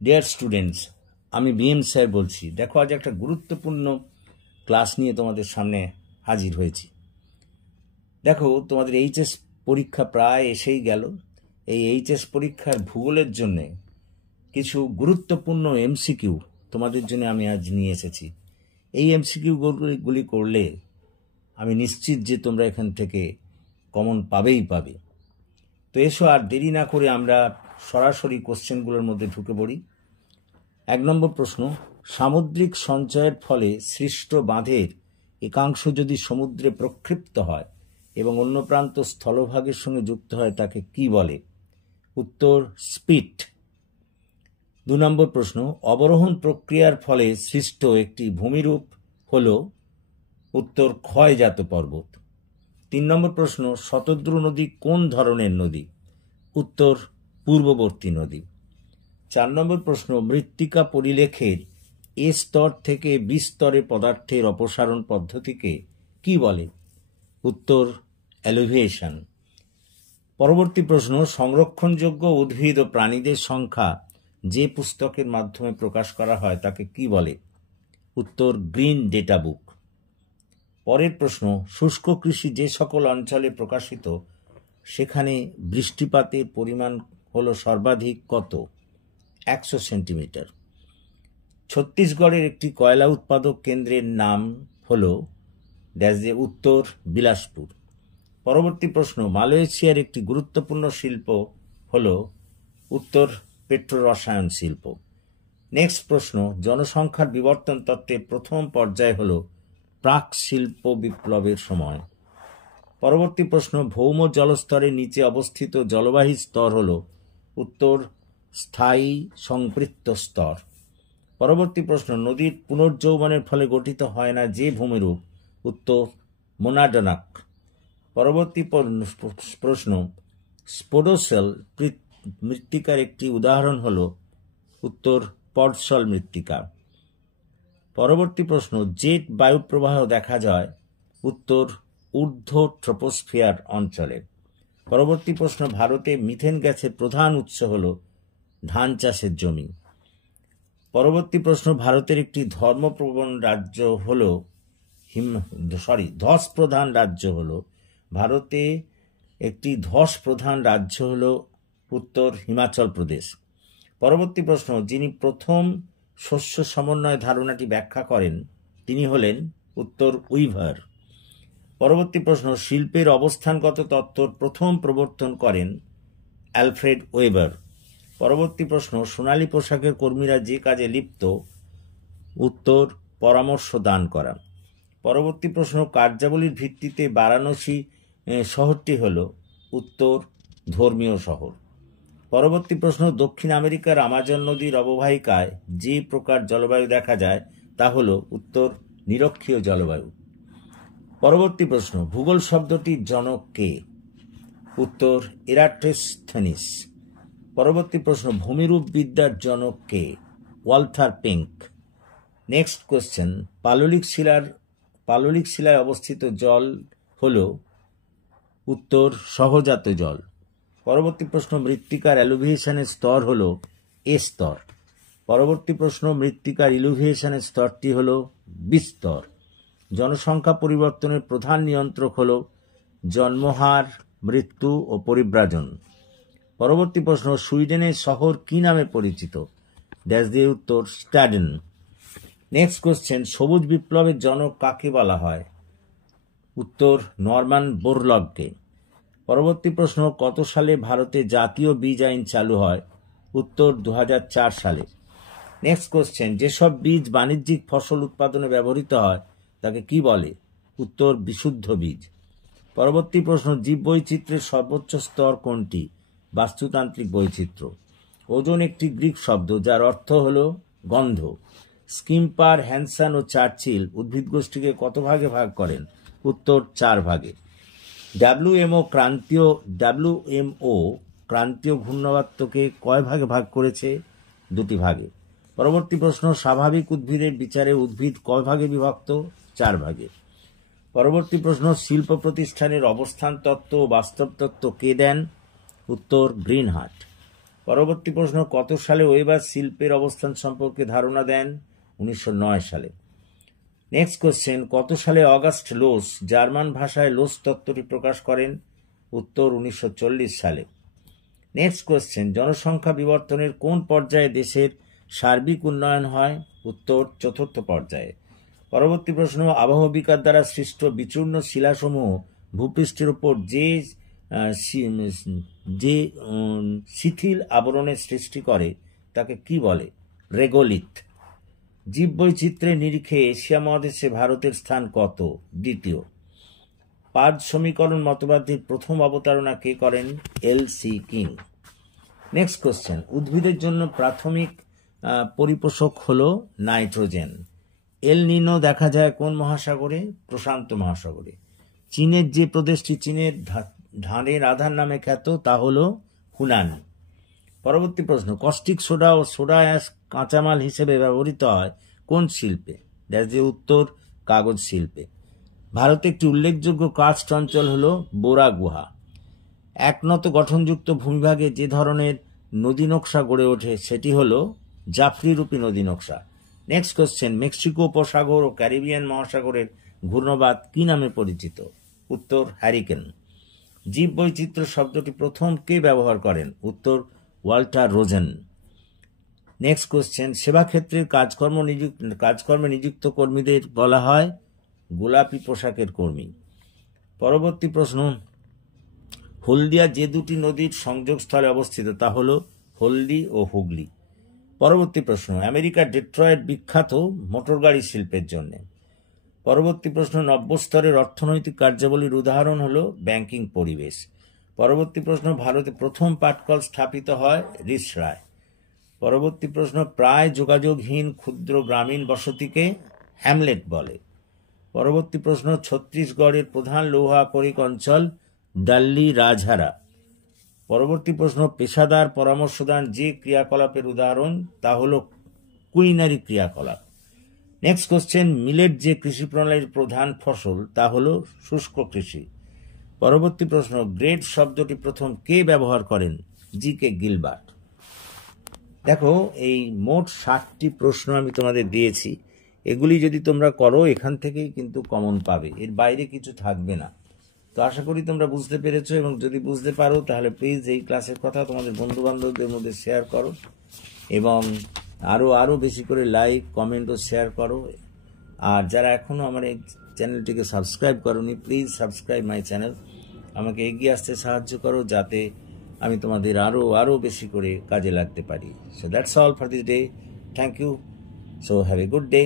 Dear students, আমি BM sir বলছি। দেখো, আজ একটা গুরুত্বপূর্ণ ক্লাস নিয়ে তোমাদের সামনে হাজির হয়েছি। দেখো, তোমাদের এইচএস পরীক্ষা প্রায় এসেই গেল। এই এইচএস পরীক্ষার ভূগোলের জন্যে কিছু গুরুত্বপূর্ণ এমসিকিউ তোমাদের জন্য আমি আজ নিয়ে এসেছি। এই এমসিকিউগুলি করলে আমি নিশ্চিত যে তোমরা এখান থেকে কমন পাবেই পাবে। তো এসো, আর দেরি না করে আমরা সরাসরি কোশ্চেনগুলোর মধ্যে ঢুকে পড়ি। 1 নম্বর প্রশ্ন, সামুদ্রিক সঞ্চয়ের ফলে সৃষ্ট বাঁধের একাংশ যদি সমুদ্রে প্রক্ষিপ্ত হয় এবং অন্য প্রান্ত স্থলভাগের সঙ্গে যুক্ত হয় তাকে কি বলে? উত্তর স্পিট। 2 নম্বর প্রশ্ন, অবরোহণ প্রক্রিয়ার ফলে সৃষ্ট একটি ভূমিরূপ হল? উত্তর ক্ষয়জাত পর্বত। 3 নম্বর প্রশ্ন, শতদ্রু নদী কোন ধরনের নদী? উত্তর পূর্ববর্তী নদী। 4 নম্বর প্রশ্ন, মৃত্তিকা পরিলেখের এ স্তর থেকে বি স্তরে পদার্থের অপসারণ পদ্ধতিকে কি বলে? উত্তর অ্যালুভিয়েশন। পরবর্তী প্রশ্ন, সংরক্ষণযোগ্য উদ্ভিদ ও প্রাণীদের সংখ্যা যে পুস্তকের মাধ্যমে প্রকাশ করা হয় তাকে কি বলে? উত্তর গ্রিন ডেটা বুক। পরের প্রশ্ন, শুষ্ক কৃষি যে সকল অঞ্চলে প্রকাশিত সেখানে বৃষ্টিপাতের পরিমাণ হলো সর্বাধিক কত? 100 সেন্টিমিটার। ছত্তিশগড়ের একটি কয়লা উৎপাদক কেন্দ্রের নাম হল উত্তর বিলাসপুর। পরবর্তী প্রশ্ন, মালয়েশিয়ার একটি গুরুত্বপূর্ণ শিল্প হল? উত্তর পেট্রোরসায়ন শিল্প। নেক্সট প্রশ্ন, জনসংখ্যার বিবর্তন তত্ত্বের প্রথম পর্যায় হল প্রাক শিল্প বিপ্লবের সময়। পরবর্তী প্রশ্ন, ভৌম জলস্তরের নিচে অবস্থিত জলবাহী স্তর হল? উত্তর স্থায়ী সংপৃক্ত স্তর। পরবর্তী প্রশ্ন, নদীর পুনর্যৌবনের ফলে গঠিত হয় না যে ভূমিরূপ? উত্তর মোনাডনাক। পরবর্তী প্রশ্ন, স্পোডোসেল মৃত্তিকার একটি উদাহরণ হল? উত্তর পডসল মৃত্তিকা। পরবর্তী প্রশ্ন, জেট বায়ুপ্রবাহ দেখা যায়? উত্তর ঊর্ধ্ব ট্রপোস্ফিয়ার অঞ্চলে। পরবর্তী প্রশ্ন, ভারতে মিথেন গ্যাসের প্রধান উৎস হল? ধান চাষের জমি। পরবর্তী প্রশ্ন, ভারতের একটি ধর্মপ্রবণ রাজ্য হল? ধস প্রধান রাজ্য হল? ভারতে একটি ধস প্রধান রাজ্য হল? উত্তর হিমাচল প্রদেশ। পরবর্তী প্রশ্ন, যিনি প্রথম শস্য সমন্বয় ধারণাটি ব্যাখ্যা করেন তিনি হলেন? উত্তর উইভার। পরবর্তী প্রশ্ন, শিল্পের অবস্থানগত তত্ত্বর প্রথম প্রবর্তন করেন অ্যালফ্রেড ওয়েবার। পরবর্তী প্রশ্ন, সোনালী পোশাকের কর্মীরা যে কাজে লিপ্ত? উত্তর পরামর্শ দান করা। পরবর্তী প্রশ্ন, কার্যাবলীর ভিত্তিতে বারাণসী শহরটি হল? উত্তর ধর্মীয় শহর। পরবর্তী প্রশ্ন, দক্ষিণ আমেরিকার আমাজন নদীর অববাহিকায় যে প্রকার জলবায়ু দেখা যায় তা হল? উত্তর নিরক্ষীয় জলবায়ু। পরবর্তী প্রশ্ন, ভূগোল শব্দটির জনক কে? উত্তর এরাটোস্থেনিস। পরবর্তী প্রশ্ন, ভূমিরূপ বিদ্যার জনক কে? Walther Penck. নেক্সট কোয়েশ্চেন, পাললিক শিলায় অবস্থিত জল হল? উত্তর সহজাত জল। পরবর্তী প্রশ্ন, মৃত্তিকার অ্যালুভিয়েশনের স্তর হল? এ স্তর। পরবর্তী প্রশ্ন, মৃত্তিকার ইলুভিয়েশনের স্তরটি হল? বিস্তর। জনসংখ্যা পরিবর্তনের প্রধান নিয়ন্ত্রক হল? জন্মহার, মৃত্যু ও পরিব্রাজন। পরবর্তী প্রশ্ন, সুইডেনের শহর কি নামে পরিচিত? উত্তর স্ট্যাডেন। নেক্সট কোশ্চেন, সবুজ বিপ্লবের জনক কাকে বলা হয়? উত্তর নরম্যান বোরলগকে। পরবর্তী প্রশ্ন, কত সালে ভারতে জাতীয় বীজ আইন চালু হয়? উত্তর 2004 সালে। নেক্সট কোশ্চেন, যেসব বীজ বাণিজ্যিক ফসল উৎপাদনে ব্যবহৃত হয় তাকে কি বলে? উত্তর বিশুদ্ধ বীজ। পরবর্তী প্রশ্ন, জীববৈচিত্র্যের সর্বোচ্চ স্তর কোনটি? বাস্তুতান্ত্রিক বৈচিত্র্য। ওজোন একটি গ্রিক শব্দ যার অর্থ হল গন্ধ। স্কিম্পার, হ্যানসন ও চার্চিল উদ্ভিদ গোষ্ঠীকে কত ভাগে ভাগ করেন? উত্তর 4 ভাগে। ডাব্লিউএমও ক্রান্তীয় ঘূর্ণাবর্তকে কয় ভাগে ভাগ করেছে? 2টি ভাগে। পরবর্তী প্রশ্ন, স্বাভাবিক উদ্ভিদের বিচারে উদ্ভিদ কয় ভাগে বিভক্ত? 4 ভাগে। পরবর্তী প্রশ্ন, শিল্প প্রতিষ্ঠানের অবস্থান তত্ত্ব ও বাস্তব তত্ত্ব কে দেন? উত্তর গ্রিনহার্ট। পরবর্তী প্রশ্ন, কত সালে ওয়েবার শিল্পের অবস্থান সম্পর্কে ধারণা দেন? 1909 সালে। নেক্সট কোশ্চেন, কত সালে অগাস্ট লোস জার্মান ভাষায় লোস তত্ত্বটি প্রকাশ করেন? উত্তর 1940 সালে। নেক্সট কোশ্চেন, জনসংখ্যা বিবর্তনের কোন পর্যায়ে দেশের সার্বিক উন্নয়ন হয়? উত্তর চতুর্থ পর্যায়ে। পরবর্তী প্রশ্ন, আবহবিকার দ্বারা সৃষ্ট বিচূর্ণ শিলাসমূহ ভূপৃষ্ঠের উপর যে শিথিল আবরণের সৃষ্টি করে তাকে কি বলে? রেগোলিথ। জীববৈচিত্র্যের নিরিখে এশিয়া মহাদেশে ভারতের স্থান কত? দ্বিতীয়। পাদ সমীকরণ মতবাদটির প্রথম অবতারণা কে করেন? এল.সি. কিং। নেক্সট কোশ্চেন, উদ্ভিদের জন্য প্রাথমিক পরিপোষক হল নাইট্রোজেন। এল নিনো দেখা যায় কোন মহাসাগরে? প্রশান্ত মহাসাগরে। চীনের যে প্রদেশটি চীনের ধানের আধার নামে খ্যাত তা হল হুনান। পরবর্তী প্রশ্ন, কস্টিক সোডা ও সোডা অ্যাশ কাঁচামাল হিসেবে ব্যবহৃত হয় কোন শিল্পে? উত্তর কাগজ শিল্পে। ভারতে একটি উল্লেখযোগ্য কার্স্ট অঞ্চল হল বোরা গুহা। একনত গঠনযুক্ত ভূমিভাগে যে ধরনের নদী নকশা গড়ে ওঠে সেটি হল জাফরিরূপী নদী নকশা। নেক্সট কোশ্চেন, মেক্সিকো উপসাগর ও ক্যারিবিয়ান মহাসাগরের ঘূর্ণবাত কি নামে পরিচিত? উত্তর হ্যারিকেন। জীববৈচিত্র্য শব্দটি প্রথম কে ব্যবহার করেন? উত্তর ওয়াল্টার রোজেন। নেক্সট কোশ্চেন, সেবা ক্ষেত্রের কাজকর্মে নিযুক্ত কর্মীদের বলা হয় গোলাপি পোশাকের কর্মী। পরবর্তী প্রশ্ন, হলদিয়া যে দুটি নদীর সংযোগস্থলে অবস্থিত তা হল হলদি ও হুগলি। পরবর্তী প্রশ্ন, আমেরিকার ডেট্রয়েট বিখ্যাত মোটরগাড়ি শিল্পের জন্য। পরবর্তী প্রশ্ন, নব্যস্তরের অর্থনৈতিক কার্যাবলীর উদাহরণ হল ব্যাংকিং পরিবেশ। পরবর্তী প্রশ্ন, ভারতে প্রথম পাটকল স্থাপিত হয় রিসরায়। পরবর্তী প্রশ্ন, প্রায় যোগাযোগহীন ক্ষুদ্র গ্রামীণ বসতিকে হ্যামলেট বলে। পরবর্তী প্রশ্ন, ছত্তিশগড়ের প্রধান লৌহ আকরিক অঞ্চল ডাল্লি রাজহারা। পরবর্তী প্রশ্ন, পেশাদার পরামর্শদান যে ক্রিয়াকলাপের উদাহরণ তা হল কুইনারি ক্রিয়াকলাপ। নেক্সট কোশ্চেন, মিলেট যে কৃষি প্রণালীর প্রধান ফসল তা হল শুষ্ক কৃষি। পরবর্তী প্রশ্ন, গ্রেড শব্দটি প্রথম কে ব্যবহার করেন? জি.কে. গিলবার্ট। দেখো, এই মোট 60টি প্রশ্ন আমি তোমাদের দিয়েছি। এগুলি যদি তোমরা করো এখান থেকেই কিন্তু কমন পাবে, এর বাইরে কিছু থাকবে না। তো আশা করি তোমরা বুঝতে পেরেছো, এবং যদি বুঝতে পারো তাহলে প্লিজ এই ক্লাসের কথা তোমাদের বন্ধুবান্ধবদের মধ্যে শেয়ার করো, এবং আরও বেশি করে লাইক, কমেন্ট ও শেয়ার করো। আর যারা এখনও আমার এই চ্যানেলটিকে সাবস্ক্রাইব করোনি, প্লিজ সাবস্ক্রাইব মাই চ্যানেল। আমাকে এগিয়ে আসতে সাহায্য করো যাতে আমি তোমাদের আরও বেশি করে কাজে লাগতে পারি। So that's all for this day. Thank you. So have a good day.